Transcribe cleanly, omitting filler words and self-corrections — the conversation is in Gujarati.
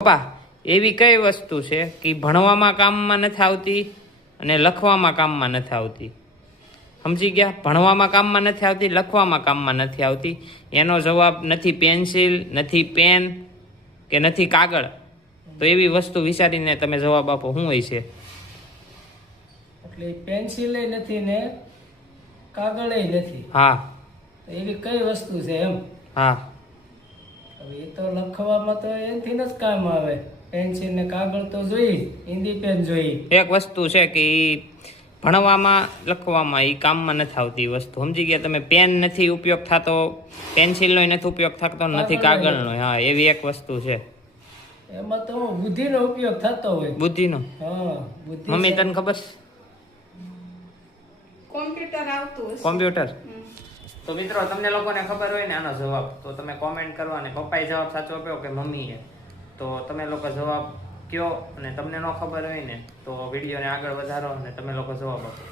પપ્પા એવી કઈ વસ્તુ છે કે ભણવામાં કામમાં નથી આવતી અને લખવામાં કામમાં નથી આવતી? સમજી ગયા? ભણવામાં કામમાં નથી આવતી, લખવામાં કામમાં નથી આવતી. એનો જવાબ નથી પેન્સિલ, નથી પેન કે નથી કાગળ. તો એવી વસ્તુ વિચારીને તમે જવાબ આપો, શું હોય છે? એટલે પેન્સિલ નથી ને કાગળ નથી. હા. એવી કઈ વસ્તુ છે એમ? હા. હવે એ તો લખવામાં તો એનથી જ કામ આવે. પેન્સિલ ને કાગળ તો જોઈ, હિન્દી પેન જોઈ. એક વસ્તુ છે કે ઈ ભણવામાં લખવામાં એ કામમાં નથી આવતી વસ્તુ. સમજી ગયા તમે? પેન નથી ઉપયોગ થતો, પેન્સિલનો નથી ઉપયોગ થતો, નથી કાગળનો. હા, એવી એક વસ્તુ છે. એમાં તો બુદ્ધિનો ઉપયોગ થતો હોય. બુદ્ધિનો? હા, બુદ્ધિ. મમ્મી તને ખબર છે? કોમ્પ્યુટર આવતું હશે. કોમ્પ્યુટર? તો મિત્રો તમને લોકોને ખબર હોય ને આનો જવાબ, તો તમે કોમેન્ટ કરો. અને પપ્પાએ જવાબ સાચો આપ્યો કે મમ્મીએ, તો તમે લોકો જવાબ કયો. અને તમને ન ખબર હોય ને તો વિડીયોને આગળ વધારો અને તમે લોકો જવાબ આપો.